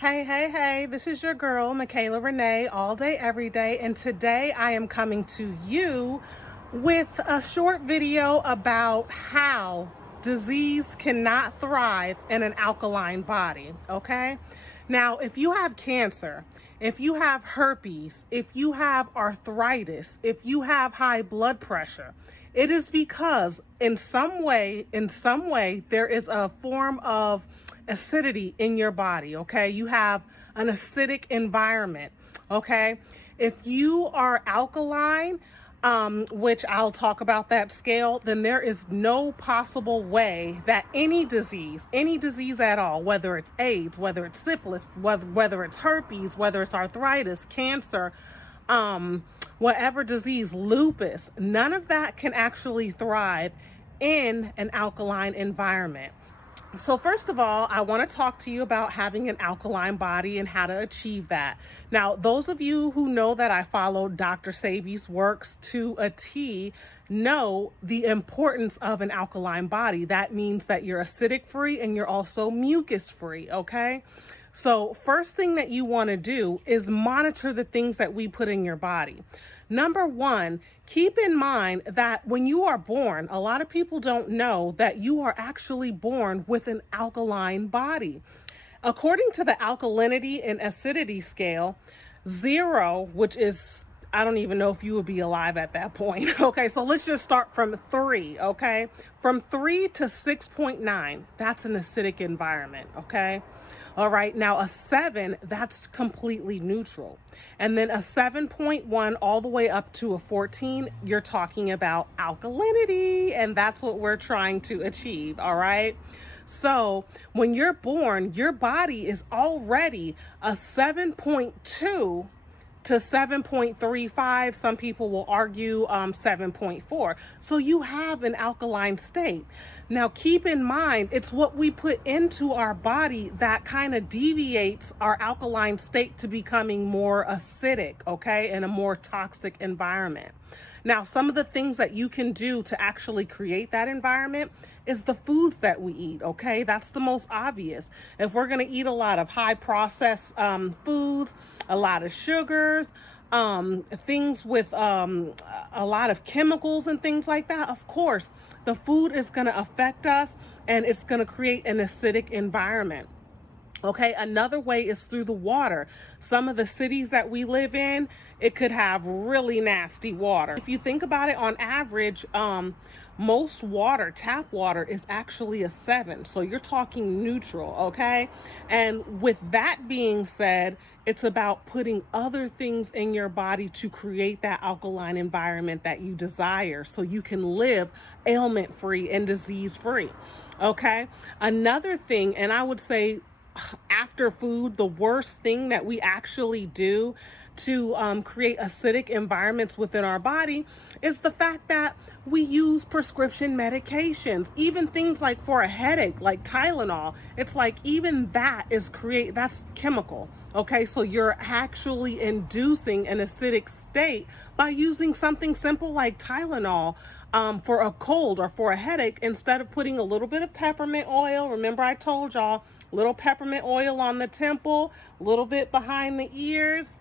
Hey, this is your girl, Michaela Renee, all day, every day. And today I am coming to you with a short video about how disease cannot thrive in an alkaline body, okay? Now, if you have cancer, if you have herpes, if you have arthritis, if you have high blood pressure, it is because in some way, there is a form of acidity in your body, okay? You have an acidic environment, okay? If you are alkaline, which I'll talk about that scale, then there is no possible way that any disease at all, whether it's AIDS, whether it's syphilis, whether it's herpes, whether it's arthritis, cancer, whatever disease, lupus, none of that can actually thrive in an alkaline environment. So first of all, I want to talk to you about having an alkaline body and how to achieve that. Now, those of you who know that I follow Dr. Sebi's works to a T know the importance of an alkaline body. That means that you're acidic free and you're also mucus free, okay? So first thing that you want to do is monitor the things that we put in your body. Number one, keep in mind that when you are born, a lot of people don't know that you are actually born with an alkaline body. According to the alkalinity and acidity scale, 0, which is, I don't even know if you would be alive at that point. Okay, so let's just start from 3, okay? From 3 to 6.9, that's an acidic environment, okay? All right, now a 7, that's completely neutral. And then a 7.1 all the way up to a 14, you're talking about alkalinity, and that's what we're trying to achieve, all right? So when you're born, your body is already a 7.2 to 7.35. Some people will argue 7.4. So you have an alkaline state. Now keep in mind, it's what we put into our body that kind of deviates our alkaline state to becoming more acidic, okay, in a more toxic environment. Now, some of the things that you can do to actually create that environment is the foods that we eat, okay? That's the most obvious. If we're going to eat a lot of high processed foods, a lot of sugars, things with a lot of chemicals and things like that, of course, the food is going to affect us and it's going to create an acidic environment. Okay, another way is through the water. Some of the cities that we live in, it could have really nasty water. If you think about it, on average, most water, tap water, is actually a 7. So you're talking neutral, okay? And with that being said, it's about putting other things in your body to create that alkaline environment that you desire so you can live ailment free and disease free, okay? Another thing, and I would say, after food, the worst thing that we actually do to create acidic environments within our body is the fact that we use prescription medications, even things like for a headache, like Tylenol. It's like even that's chemical. Okay, so you're actually inducing an acidic state by using something simple like Tylenol for a cold or for a headache, instead of putting a little bit of peppermint oil. Remember, I told y'all, little peppermint oil on the temple, a little bit behind the ears.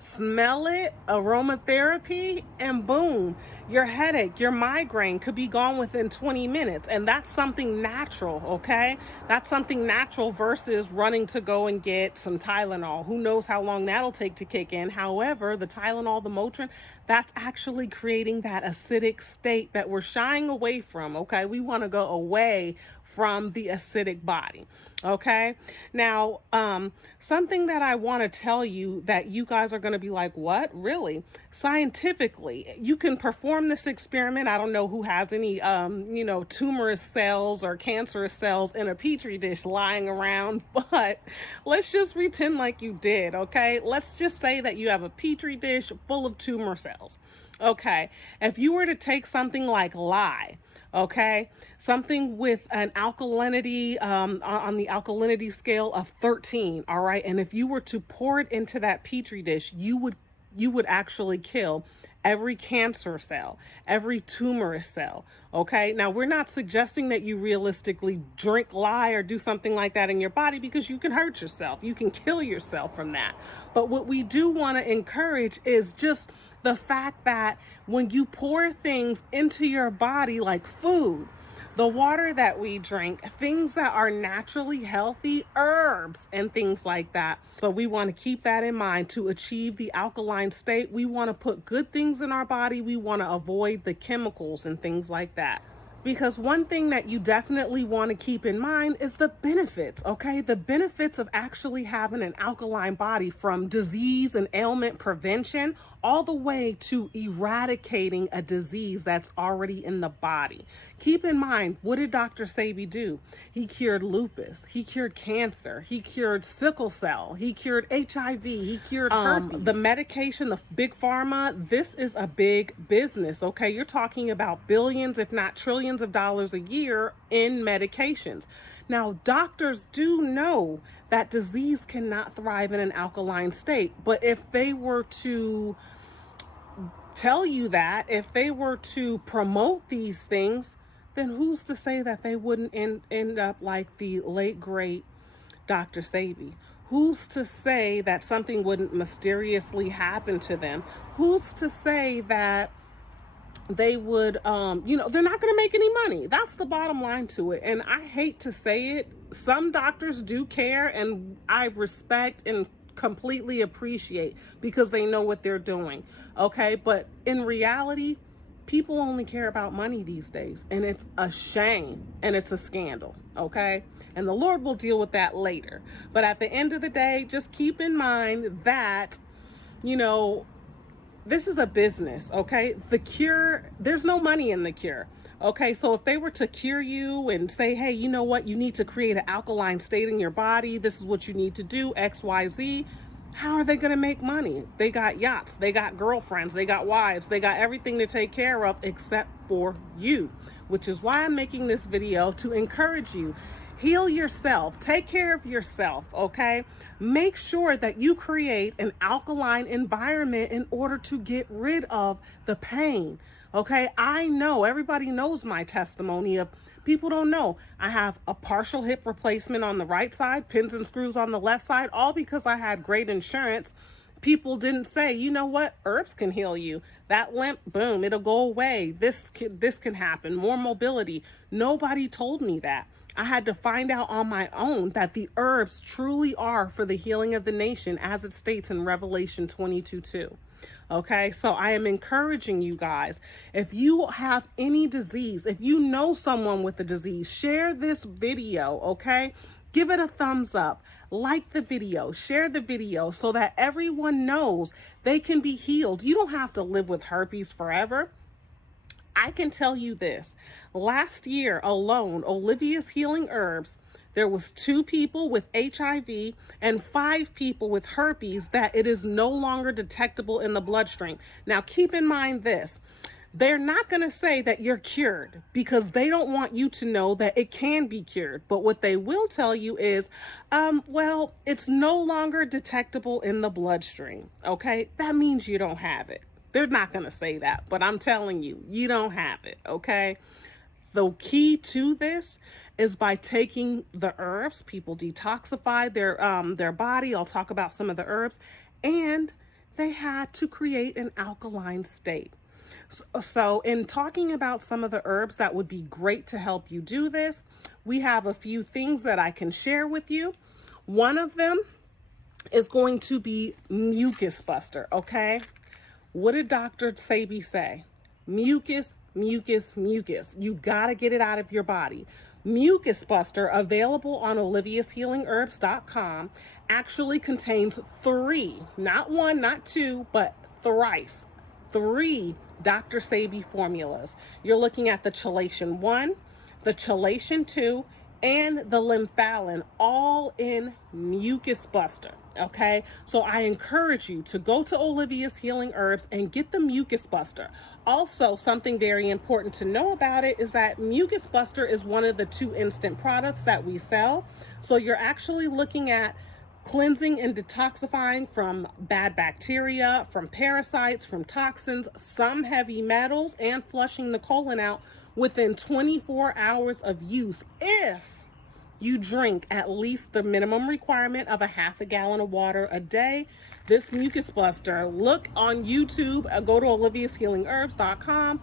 Smell it, aromatherapy, and boom, your headache, your migraine could be gone within 20 minutes. And that's something natural, okay? That's something natural versus running to go and get some Tylenol. Who knows how long that'll take to kick in. However, the Tylenol, the Motrin, that's actually creating that acidic state that we're shying away from, okay? We want to go away from the acidic body, okay? Now, something that I want to tell you that you guys are going to be like, what? Really? Scientifically, you can perform this experiment. I don't know who has any, tumorous cells or cancerous cells in a petri dish lying around, but let's just pretend like you did, okay? Let's just say that you have a petri dish full of tumor cells. Okay, if you were to take something like lye, okay, something with an alkalinity, on the alkalinity scale of 13, all right, and if you were to pour it into that petri dish, you would actually kill every cancer cell, every tumorous cell. Okay, now we're not suggesting that you realistically drink, lie, or do something like that in your body, because you can hurt yourself. You can kill yourself from that. But what we do want to encourage is just the fact that when you pour things into your body like food, the water that we drink, things that are naturally healthy, herbs and things like that. So we want to keep that in mind to achieve the alkaline state. We want to put good things in our body. We want to avoid the chemicals and things like that. Because one thing that you definitely want to keep in mind is the benefits, okay? The benefits of actually having an alkaline body, from disease and ailment prevention all the way to eradicating a disease that's already in the body. Keep in mind, what did Dr. Sebi do? He cured lupus, he cured cancer, he cured sickle cell, he cured HIV, he cured herpes. The medication, the big pharma, this is a big business, okay? You're talking about billions, if not trillions of dollars a year in medications. Now, doctors do know that disease cannot thrive in an alkaline state, but if they were to tell you that, if they were to promote these things, then who's to say that they wouldn't end up like the late great Dr. Sebi? Who's to say that something wouldn't mysteriously happen to them? Who's to say that they would, they're not going to make any money? That's the bottom line to it. And I hate to say it, some doctors do care, and I respect and completely appreciate, because they know what they're doing. Okay. But in reality, people only care about money these days, and it's a shame and it's a scandal. Okay. And the Lord will deal with that later. But at the end of the day, just keep in mind that, this is a business, okay? The cure, there's no money in the cure, okay? So if they were to cure you and say, hey, you know what? You need to create an alkaline state in your body. This is what you need to do, X, Y, Z. How are they going to make money? They got yachts, they got girlfriends, they got wives, they got everything to take care of except for you, which is why I'm making this video, to encourage you. Heal yourself. Take care of yourself, okay? Make sure that you create an alkaline environment in order to get rid of the pain, okay? I know, everybody knows my testimony of, people don't know, I have a partial hip replacement on the right side, pins and screws on the left side, all because I had great insurance. People didn't say, you know what, herbs can heal you. That limp, boom, it'll go away. This can happen, more mobility. Nobody told me that. I had to find out on my own that the herbs truly are for the healing of the nation, as it states in Revelation 22:2. Okay, so I am encouraging you guys, if you have any disease, if you know someone with a disease, share this video, okay? Give it a thumbs up, like the video, share the video, so that everyone knows they can be healed. You don't have to live with herpes forever. I can tell you this, last year alone, Olivia's Healing Herbs, there was 2 people with HIV and 5 people with herpes that it is no longer detectable in the bloodstream. Now, keep in mind this, they're not going to say that you're cured, because they don't want you to know that it can be cured. But what they will tell you is, well, it's no longer detectable in the bloodstream. Okay, that means you don't have it. They're not going to say that, but I'm telling you, you don't have it, okay? The key to this is by taking the herbs. People detoxify their body. I'll talk about some of the herbs, and they had to create an alkaline state. So in talking about some of the herbs that would be great to help you do this, we have a few things that I can share with you. One of them is going to be mucus buster, okay? What did Dr. Sebi say? Mucus, mucus, mucus. You gotta get it out of your body. Mucus Buster, available on oliviashealingherbs.com, actually contains 3, not 1, not 2, but thrice, 3 Dr. Sebi formulas. You're looking at the chelation 1, the chelation 2, and the lymphalin, all in Mucus Buster, okay? So I encourage you to go to Olivia's Healing Herbs and get the Mucus Buster. Also, something very important to know about it is that Mucus Buster is one of the 2 instant products that we sell. So you're actually looking at cleansing and detoxifying from bad bacteria, from parasites, from toxins, some heavy metals, and flushing the colon out within 24 hours of use if you drink at least the minimum requirement of a half a gallon of water a day. This mucus buster, look on YouTube, go to oliviashealingherbs.com.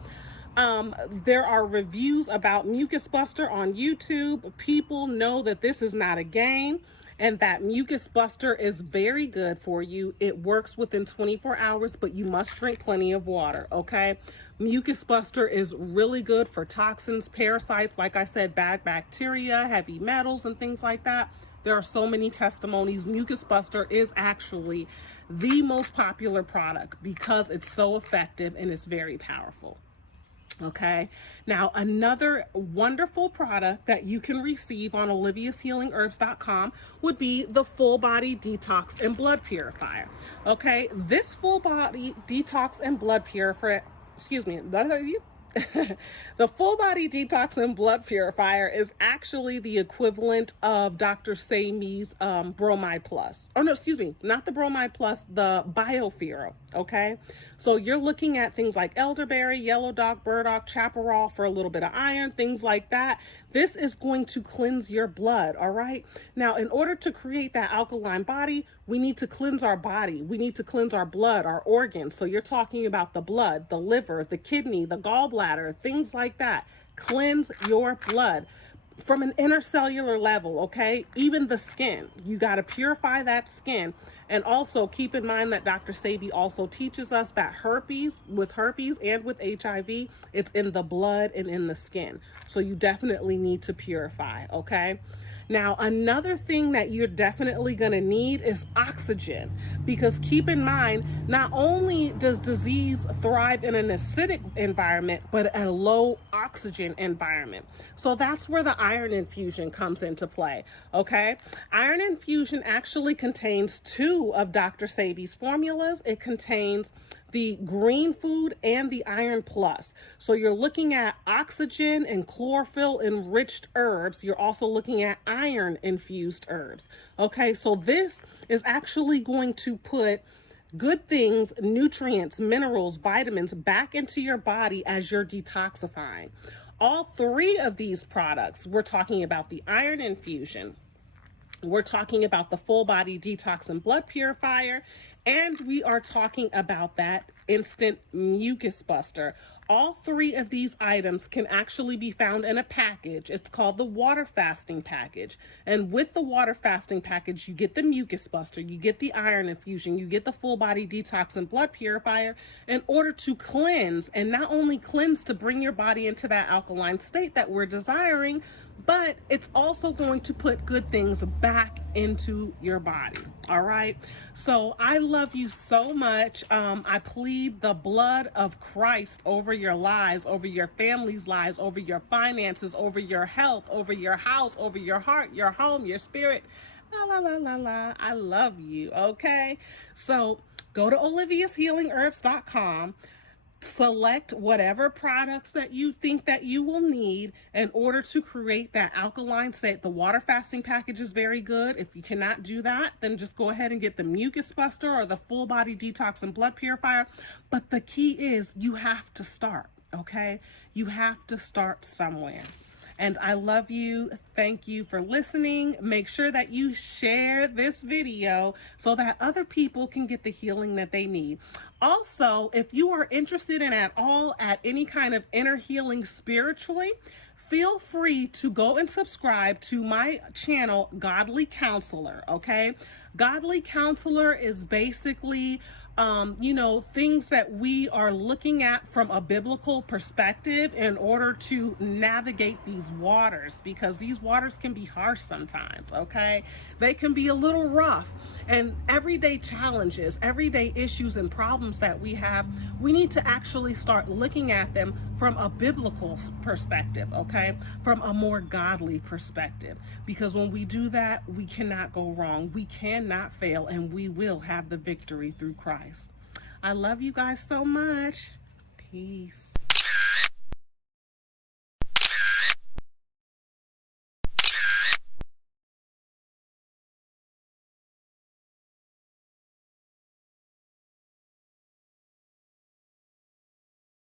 There are reviews about mucus buster on YouTube. People know that this is not a game and that mucus buster is very good for you. It works within 24 hours, but you must drink plenty of water, okay? Mucus buster is really good for toxins, parasites, like I said, bad bacteria, heavy metals, and things like that. There are so many testimonies. Mucus buster is actually the most popular product because it's so effective and it's very powerful. Okay, now another wonderful product that you can receive on oliviashealingherbs.com would be the full body detox and blood purifier. Okay, this full body detox and blood purifier, the full body detox and blood purifier is actually the equivalent of Dr. Sebi's Bromide Plus. Oh no, excuse me, not the Bromide Plus, the BioFero. Okay, so you're looking at things like elderberry, yellow dog, burdock, chaparral for a little bit of iron, things like that. This is going to cleanse your blood. All right, now in order to create that alkaline body, we need to cleanse our body. We need to cleanse our blood, our organs. So you're talking about the blood, the liver, the kidney, the gallbladder, things like that. Cleanse your blood from an intercellular level, okay? Even the skin, you got to purify that skin. And also keep in mind that Dr. Sebi also teaches us that with herpes and with HIV, it's in the blood and in the skin. So you definitely need to purify, okay? Now, another thing that you're definitely going to need is oxygen, because keep in mind, not only does disease thrive in an acidic environment, but a low oxygen environment. So that's where the iron infusion comes into play, okay? Iron infusion actually contains 2 of Dr. Sebi's formulas. It contains the green food and the iron plus. So you're looking at oxygen and chlorophyll enriched herbs. You're also looking at iron infused herbs. Okay, so this is actually going to put good things, nutrients, minerals, vitamins back into your body as you're detoxifying. All 3 of these products, we're talking about the iron infusion, we're talking about the full body detox and blood purifier, and we are talking about that instant mucus buster. All 3 of these items can actually be found in a package. It's called the water fasting package. And with the water fasting package, you get the mucus buster, you get the iron infusion, you get the full body detox and blood purifier in order to cleanse, and not only cleanse to bring your body into that alkaline state that we're desiring, but it's also going to put good things back into your body. All right. So I love you so much. I plead the blood of Christ over your lives, over your family's lives, over your finances, over your health, over your house, over your heart, your home, your spirit. La, la, la, la, la. I love you. Okay. So go to oliviashealingherbs.com. Select whatever products that you think that you will need in order to create that alkaline state. The water fasting package is very good. If you cannot do that, then just go ahead and get the mucus buster or the full body detox and blood purifier. But the key is you have to start, okay? You have to start somewhere. And I love you. Thank you for listening. Make sure that you share this video so that other people can get the healing that they need. Also, if you are interested in at any kind of inner healing spiritually, feel free to go and subscribe to my channel, Godly Counselor, okay? Godly Counselor is basically, things that we are looking at from a biblical perspective in order to navigate these waters, because these waters can be harsh sometimes, okay? They can be a little rough, and everyday challenges, everyday issues and problems that we have, we need to actually start looking at them from a biblical perspective, okay? From a more godly perspective, because when we do that, we cannot go wrong. We cannot fail, and we will have the victory through Christ. I love you guys so much. Peace.